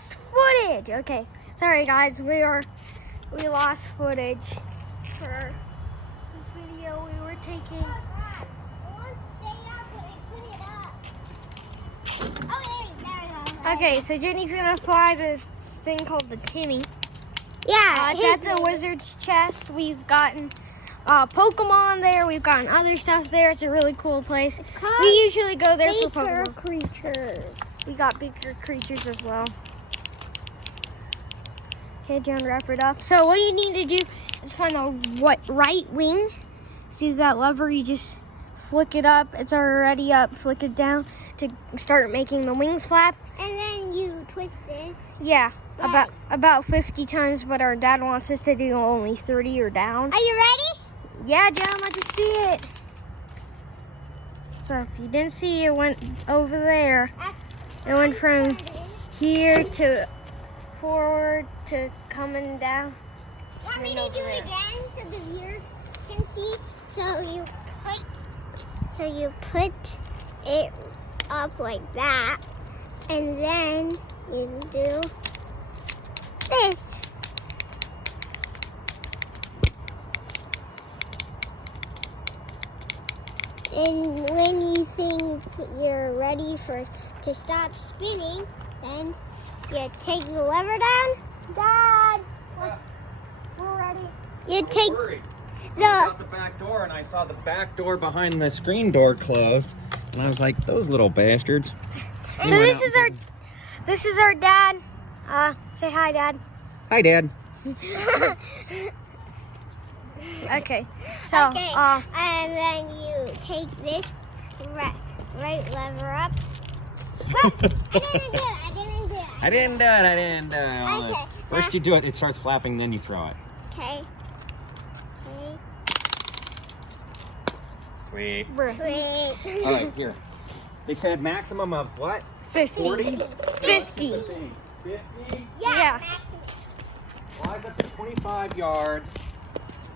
lost footage. Okay, sorry guys, we lost footage for the video we were taking. Okay, so Jenny's gonna fly this thing called the Timmy. Yeah, it's at the wizard's chest. We've gotten Pokemon there. We've gotten other stuff there. It's a really cool place. We usually go there for Pokemon. Bigger creatures. We got bigger creatures as well. Okay, John, wrap it up. So what you need to do is find the right wing. See that lever? You just flick it up. It's already up. Flick it down to start making the wings flap. And then you twist this. Yeah, about 50 times, but our dad wants us to do only 30 or down. Are you ready? Yeah, John, let us see it. So if you didn't see, it went over there. It went from here to forward to coming down. Want me to do it again so the viewers can see? So you put it up like that, and then you do this. And when you think you're ready to stop spinning, then you take the lever down. Dad, we're ready. You take out the back door, and I saw the back door behind the screen door closed, and I was like, those little bastards. So this is our dad. Say hi, Dad. Hi, Dad. Okay. So and then you take this right lever up. Oh, I didn't do it. Okay. First you do it, it starts flapping, then you throw it. Okay. Sweet. Sweet. All right, here. They said maximum of what? 50. 40? 50. 50? Yeah. Flies up to 25 yards.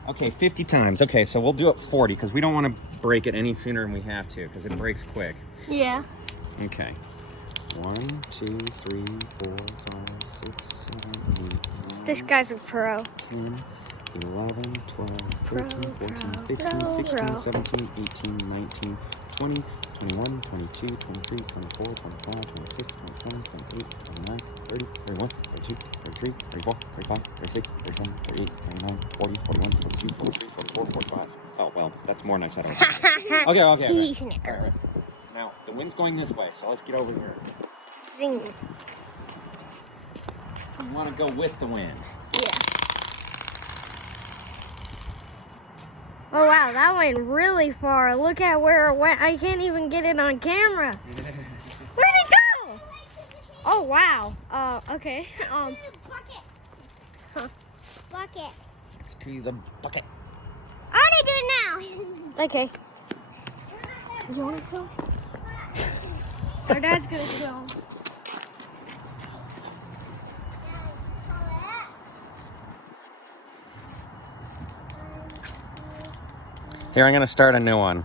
Okay, 50 times. Okay, so we'll do it 40 because we don't want to break it any sooner than we have to because it breaks quick. Yeah. Okay. 1, 2, 3, 4, 5, 6, 7, 8, 9, This guy's a pro. 10, 11, 12, 13, 14, 15, 16, 17, 18, 19, 20, 21, 22, 23, 24, 25, 26, 27, 28, 29, 30, 31, 32, 33, 34, 35, 36, 37, 38, 39, 40, 41, 42, 43, 44, 45. Oh, well, that's more than I said I was. Okay. He's All right. Now, the wind's going this way, so let's get over here. Zing. You want to go with the wind. Yeah. Oh, wow, that went really far. Look at where it went. I can't even get it on camera. Where'd it go? Oh, wow. Okay. Bucket. Huh. Bucket. It's to the bucket. I want to do it now. Okay. You want to film? Our dad's going to film. Here, I'm going to start a new one.